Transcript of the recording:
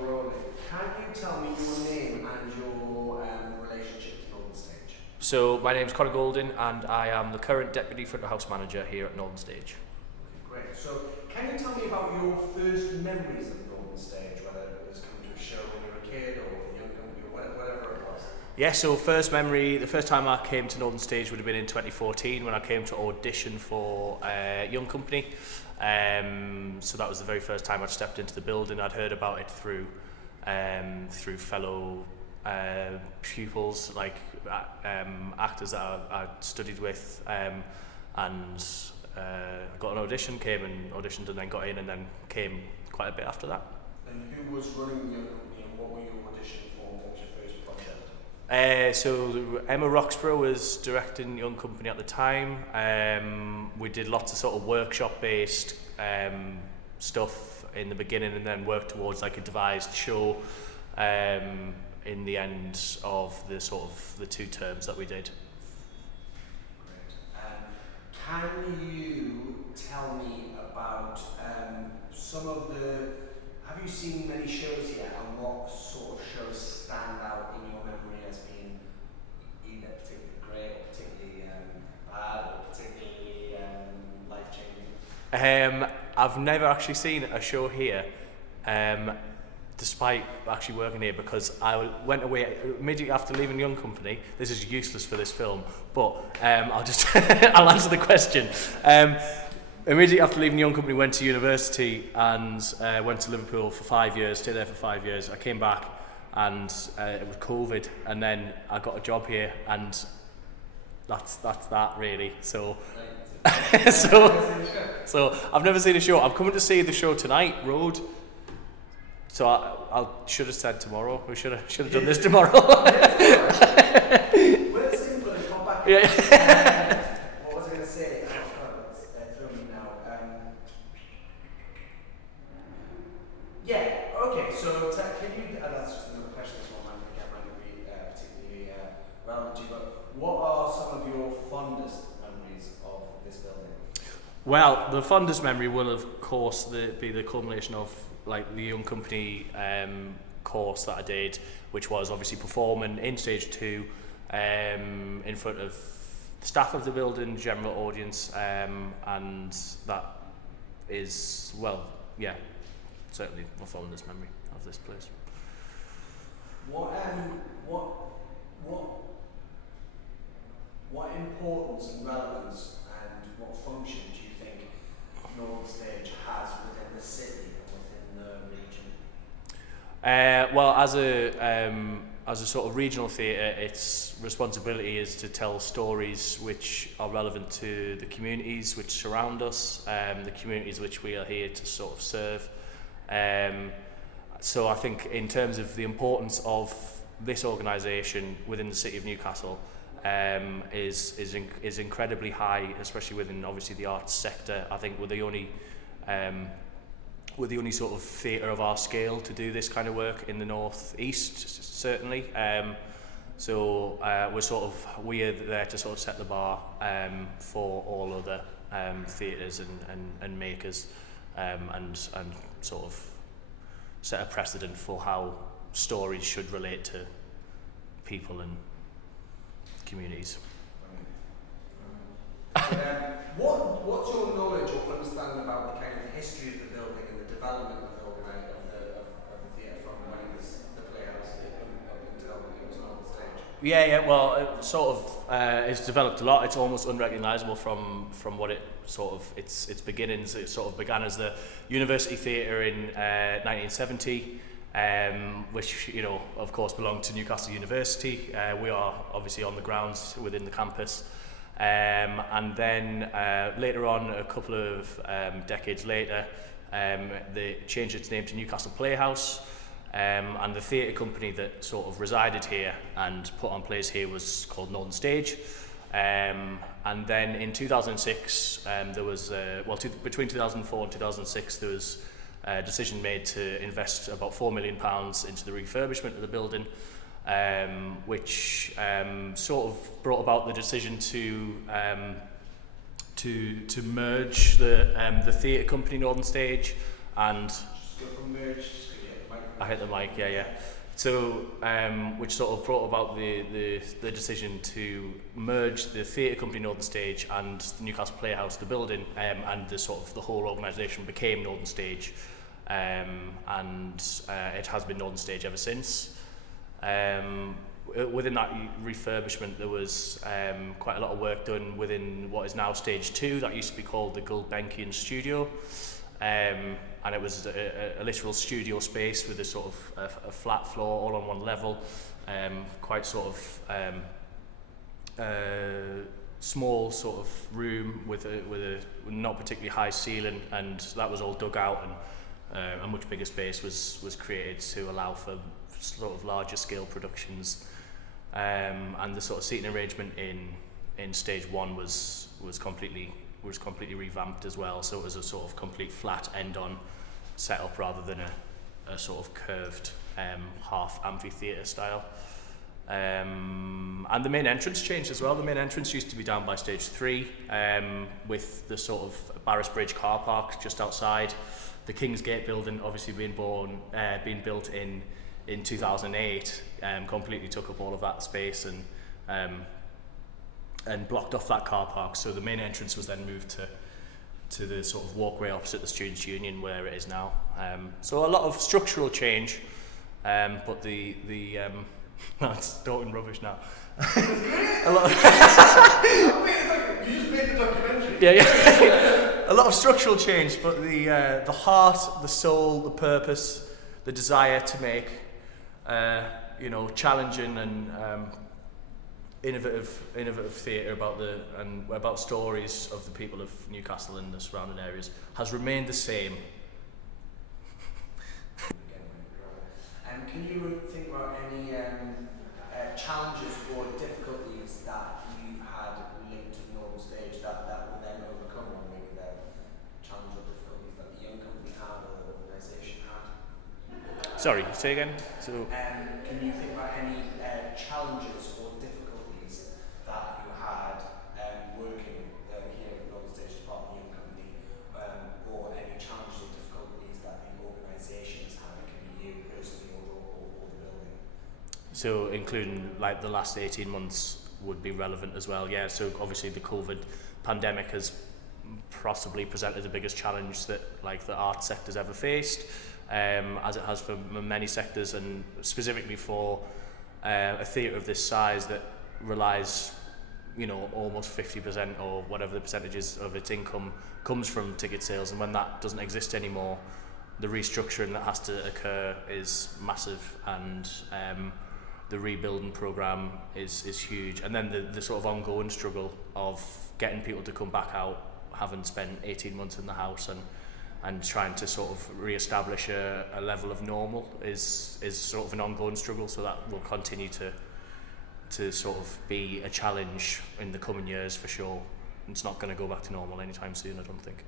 we're rolling. Can you tell me your name and your relationship to Northern Stage? So my name's Conor Golding and I am the current Deputy Front of House Manager here at Northern Stage. Okay, great. So can you tell me about your first memories of Northern Stage, whether it was coming to a show when you were a kid or the young company or whatever it was? Yeah, so first memory, the first time I came to Northern Stage would have been in 2014 when I came to audition for Young Company. So that was the very first time I'd stepped into the building. I'd heard about it through fellow pupils, like actors that I studied with, and I got an audition, came and auditioned and then got in and then came quite a bit after that. And who was running the Young Company and what were you auditioning for? What was your first project? So Emma Roxburgh was directing Young Company at the time. We did lots of sort of workshop-based stuff in the beginning, and then worked towards like a devised show in the end of the sort of the 2 terms that we did. Great. Can you tell me about some of the? Have you seen many shows yet, and what sort of shows stand out in your memory as being either particularly great, or particularly bad, or particularly life-changing? I've never actually seen a show here, despite actually working here, because I went away immediately after leaving Young Company. This is useless for this film, but I'll just I'll answer the question. Immediately after leaving Young Company, went to university and went to Liverpool for 5 years, stayed there for 5 years. I came back and it was COVID, and then I got a job here, and that's that really. So so I've never seen a show. I'm coming to see the show tonight, Road. So I should have said tomorrow. We should have done this tomorrow. We're simple and come back. Yeah. What was I going to say? Throw me now. Yeah. Okay. So can you? That's just another question. This one might be particularly relevant to you. But what are some of your fondest memories of this building? Well, the fondest memory will, of course, be the culmination of like the Young Company course that I did, which was obviously performing in stage 2 in front of the staff of the building, general audience, and that is, well, yeah, certainly my fondest memory of this place. What importance and relevance and what function do you think Northern Stage has within the city and within the region? Well, as a sort of regional theatre, its responsibility is to tell stories which are relevant to the communities which surround us, the communities which we are here to sort of serve. So I think in terms of the importance of this organisation within the city of Newcastle, is incredibly high, especially within obviously the arts sector. I think we're the only sort of theatre of our scale to do this kind of work in the North East, certainly. So we're there to sort of set the bar for all other theatres and makers, and sort of set a precedent for how stories should relate to people and communities. What's your knowledge or understanding about the kind of history of the building and the development of the theatre from when it was the Playhouse up until it was Northern Stage? Yeah. Well, it sort of it's developed a lot. It's almost unrecognisable from what it sort of its beginnings. It sort of began as the University Theatre in 1970. Which, you know, of course belonged to Newcastle University. We are obviously on the grounds within the campus. And then later on, a couple of decades later, they changed its name to Newcastle Playhouse. And the theatre company that sort of resided here and put on plays here was called Northern Stage. And then in 2006, there was, between 2004 and 2006, there was a decision made to invest about £4 million into the refurbishment of the building, which sort of brought about the decision to merge the theatre company Northern Stage and. Just go from merge. I hit the mic, yeah. So, which sort of brought about the decision to merge the theatre company Northern Stage and the Newcastle Playhouse, the building, and the sort of the whole organisation became Northern Stage, and it has been Northern Stage ever since. Within that refurbishment, there was quite a lot of work done within what is now Stage 2. That used to be called the Gulbenkian Studio. And it was a literal studio space with a sort of a flat floor all on one level, quite sort of small sort of room with a not particularly high ceiling, and that was all dug out, and a much bigger space was created to allow for sort of larger scale productions, and the sort of seating arrangement in Stage 1 was completely revamped as well, so it was a sort of complete flat end-on setup rather than a sort of curved half amphitheatre style. And the main entrance changed as well. The main entrance used to be down by Stage 3, with the sort of Barris Bridge car park just outside. The Kingsgate building, obviously being built in 2008, completely took up all of that space and blocked off that car park. So the main entrance was then moved to the sort of walkway opposite the Students' Union where it is now. So a lot of structural change, but the no, it's talking rubbish now. A lot of You just made the documentary. yeah. A lot of structural change, but the heart, the soul, the purpose, the desire to make challenging and innovative theatre about stories of the people of Newcastle and the surrounding areas has remained the same. And can you think about any challenges or difficulties that you've had linked to Northern Stage that were then overcome, or maybe the challenges or difficulties that the young company had or the organisation had? Sorry, say again. So. Can you think about any challenges or difficulties that you had working here at Northern Stage as part of the young company, or any challenges or difficulties that the organisation has had? It can be you personally or the building. So including like the last 18 months would be relevant as well, yeah. So obviously the COVID pandemic has possibly presented the biggest challenge that like the art sector's ever faced, as it has for many sectors, and specifically for a theatre of this size that relies, almost 50% or whatever the percentages of its income comes from ticket sales, and when that doesn't exist anymore, the restructuring that has to occur is massive, and the rebuilding programme is huge, and then the sort of ongoing struggle of getting people to come back out having spent 18 months in the house and trying to sort of re-establish a level of normal is sort of an ongoing struggle, so that will continue to sort of be a challenge in the coming years for sure. It's not going to go back to normal anytime soon, I don't think.